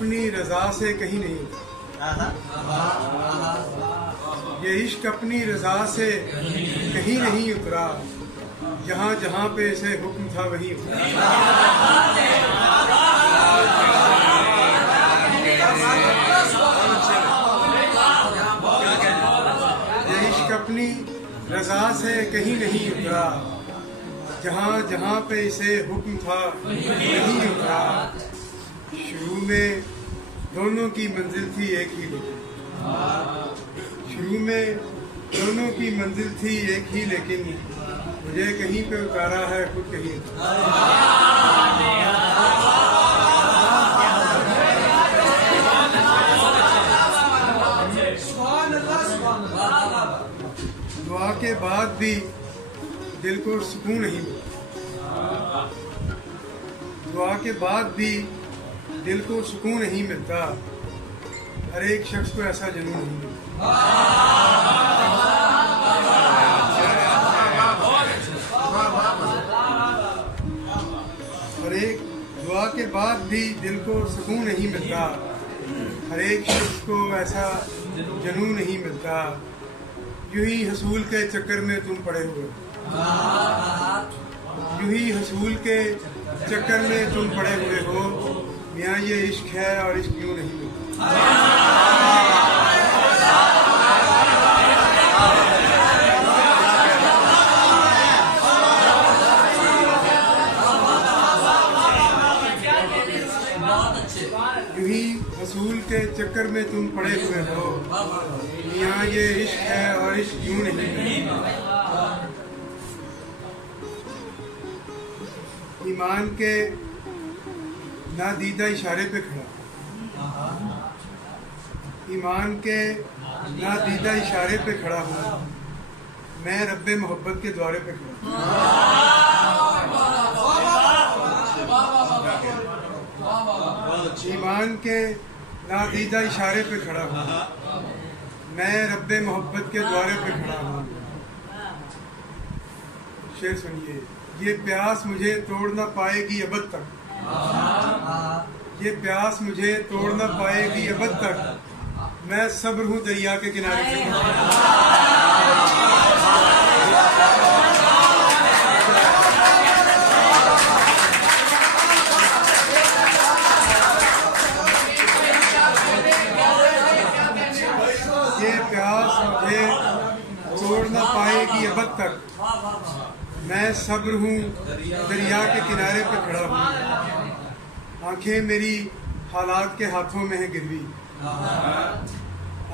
अपनी रजा से कहीं नहीं, ये इश्क अपनी रजा से कहीं नहीं उतरा, जहाँ जहाँ पे इसे हुक्म था वहीं उतरा। ये इश्क अपनी रजा से कहीं नहीं उतरा, जहाँ जहाँ पे इसे हुक्म था वहीं उतरा। शुरू में दोनों की मंजिल थी एक ही, लेकिन शुरू में दोनों की मंजिल थी एक ही, लेकिन मुझे कहीं पे उतारा है खुद कहीं। दुआ के बाद भी दिल को सुकून नहीं मिलता, दुआ के बाद भी दिल को सुकून नहीं मिलता, हर एक शख्स को ऐसा जुनून नहीं मिलता। हर एक दुआ के बाद भी दिल को सुकून नहीं मिलता, हर एक शख्स को ऐसा जुनून नहीं मिलता। यूं ही हसूल के चक्कर में तुम पड़े हुए, यूं ही हसूल के चक्कर में तुम पड़े हुए हो। मियाँ ये इश्क है और इश्क क्यों नहीं मिलता। यूं ही हसूल के चक्कर में तुम पड़े हुए हो, मियाँ ये इश्क है और इश्क क्यों नहीं मिलता। ईमान के नादीदा इशारे पे खड़ा, ईमान के नादीदा इशारे पे खड़ा हूँ, मैं रब्बे मोहब्बत के द्वारे पे खड़ा। ईमान के नादीदा इशारे पे खड़ा हूँ, मैं रब्बे मोहब्बत के द्वारे पे खड़ा हूँ। शेर सुनिए। ये प्यास मुझे तोड़ ना पाएगी अबद तक, ये प्यास मुझे तोड़ ना पाएगी अबद तक, मैं सब्र हूँ दरिया के किनारे पे। ये प्यास मुझे तोड़ ना पाएगी अबद तक, मैं सब्र हूँ दरिया के किनारे पे खड़ा हूँ। आंखें मेरी हालात के हाथों में है गिरवी,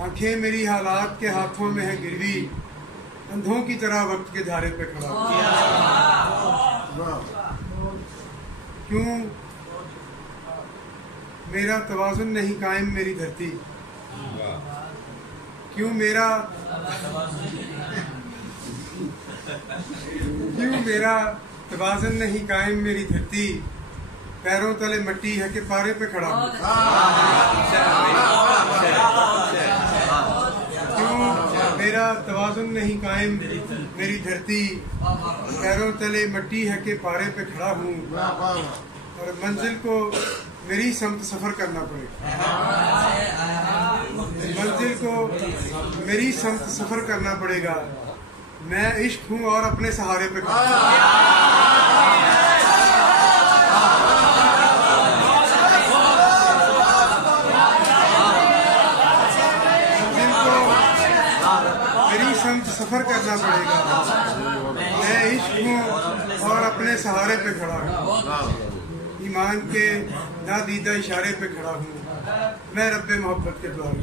आंखें मेरी हालात के हाथों में है गिरवी, अंधों की तरह वक्त के धारे पे खड़ा हूँ। क्यों मेरा तवाजुन नहीं कायम मेरी धरती, क्यों मेरा तवाज़ुन नहीं कायम मेरी धरती, पैरों तले मट्टी है के पारे पे खड़ा हूँ। क्यों मेरा तवाज़ुन नहीं कायम मेरी धरती, पैरों तले मट्टी है के पारे पे खड़ा हूँ। और मंजिल को मेरी समत सफर करना पड़ेगा, मंजिल को मेरी समत सफर करना पड़ेगा। मैं इश्क हूँ और अपने सहारे पे मेरी समत सफर करना पड़ेगा। मैं इश्क हूँ और अपने सहारे पे खड़ा हूँ, ईमान के नादीदा इशारे पे खड़ा हूँ, मैं रब्बे मोहब्बत के द्वारे।